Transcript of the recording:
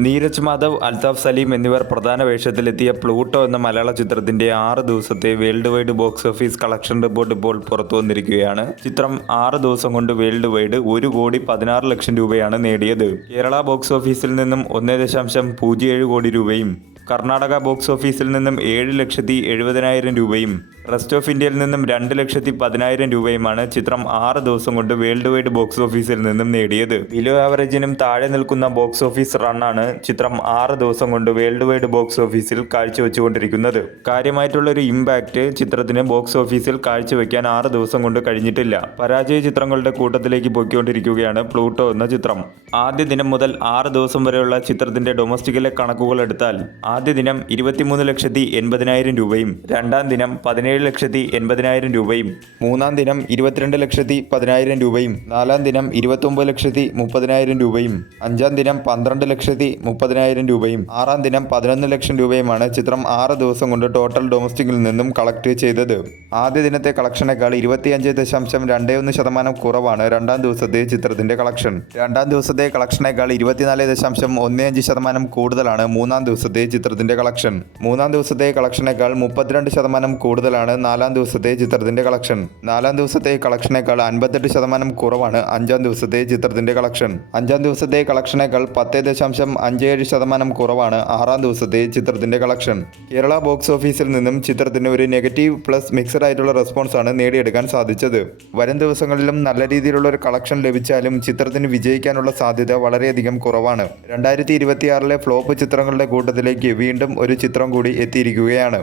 നീരജ് മാധവ്, അൽതാഫ് സലീം എന്നിവർ പ്രധാന വേഷത്തിലെത്തിയ പ്ലൂട്ടോ എന്ന മലയാള ചിത്രത്തിന്റെ 6 ദിവസത്തെ world wide box office collection report ഇപ്പോൾ പുറത്തു വന്നിരിക്കുകയാണ്. ചിത്രം 6 ദിവസം കൊണ്ട് വേൾഡ് വൈഡ് 1,16,00,000 രൂപയാണ് നേടിയത്. കേരള ബോക്സ് ഓഫീസിൽ നിന്നും 1.07 കോടി രൂപയും കർണാടക ബോക്സ് ഓഫീസിൽ നിന്നും 7,70,70,000 രൂപയും റെസ്റ്റ് ഓഫ് ഇന്ത്യയിൽ നിന്നും 2,10,000 രൂപയുമാണ് ചിത്രം 6 ദിവസം കൊണ്ട് വേൾഡ് വൈഡ് ബോക്സ് ഓഫീസിൽ നിന്നും നേടിയത്. ബിലോ ആവറേജിനും താഴെ നിൽക്കുന്ന ബോക്സ് ഓഫീസ് റണ്ണാണ് ചിത്രം 6 ദിവസം കൊണ്ട് വേൾഡ് വൈഡ് ബോക്സ് ഓഫീസിൽ കാഴ്ചവെച്ചുകൊണ്ടിരിക്കുന്നത്. കാര്യമായിട്ടുള്ള ഒരു ഇമ്പാക്റ്റ് ചിത്രത്തിന് ബോക്സ് ഓഫീസിൽ കാഴ്ചവെക്കാൻ 6 ദിവസം കൊണ്ട് കഴിഞ്ഞിട്ടില്ല. പരാജയ ചിത്രങ്ങളുടെ കൂട്ടത്തിലേക്ക് പോയിക്കൊണ്ടിരിക്കുകയാണ് പ്ലൂട്ടോ എന്ന ചിത്രം. ആദ്യ ദിനം മുതൽ 6 ദിവസം വരെയുള്ള ചിത്രത്തിന്റെ ഡൊമസ്റ്റിക്കിലെ കണക്കുകൾ എടുത്താൽ ആദ്യ ദിനം 23,80,000 രൂപയും രണ്ടാം ദിനം 17,80,000 രൂപയും മൂന്നാം ദിനം 22,10,000 രൂപയും നാലാം ദിനം 29,30,000 രൂപയും അഞ്ചാം ദിനം 12,30,000 രൂപയും ആറാം ദിനം 11 ലക്ഷം രൂപയുമാണ് ചിത്രം 6 ദിവസം കൊണ്ട് ടോട്ടൽ ഡൊമസ്റ്റിക്കിൽ നിന്നും കളക്ട് ചെയ്തത്. ആദ്യ ദിനത്തെ കളക്ഷനേക്കാൾ 25.21% കുറവാണ് രണ്ടാം ദിവസത്തെ ചിത്രത്തിന്റെ കളക്ഷൻ. രണ്ടാം ദിവസത്തെ കളക്ഷനേക്കാൾ 24.15% കൂടുതലാണ് മൂന്നാം ദിവസത്തെ ചിത്രത്തിന്റെ കളക്ഷൻ. മൂന്നാം ദിവസത്തെ കളക്ഷനേക്കാൾ 32% കൂടുതലാണ് നാലാം ദിവസത്തെ ചിത്രത്തിന്റെ കളക്ഷൻ. നാലാം ദിവസത്തെ കളക്ഷനേക്കാൾ 58% കുറവാണ് അഞ്ചാം ദിവസത്തെ ചിത്രത്തിന്റെ കളക്ഷൻ. അഞ്ചാം ദിവസത്തെ കളക്ഷനേക്കാൾ 10.57% കുറവാണ് ആറാം ദിവസത്തെ ചിത്രത്തിന്റെ കളക്ഷൻ. കേരള ബോക്സ് ഓഫീസിൽ നിന്നും ചിത്രത്തിന് ഒരു നെഗറ്റീവ് പ്ലസ് മിക്സഡ് ആയിട്ടുള്ള റെസ്പോൺസ് ആണ് നേടിയെടുക്കാൻ സാധിച്ചത്. വരും ദിവസങ്ങളിലും നല്ല രീതിയിലുള്ള ഒരു കളക്ഷൻ ലഭിച്ചാലും ചിത്രത്തിന് വിജയിക്കാനുള്ള സാധ്യത വളരെയധികം കുറവാണ്. 2026 ഫ്ലോപ്പ് ചിത്രങ്ങളുടെ കൂട്ടത്തിലേക്ക് വീണ്ടും ഒരു ചിത്രം കൂടി എത്തിയിരിക്കുകയാണ്.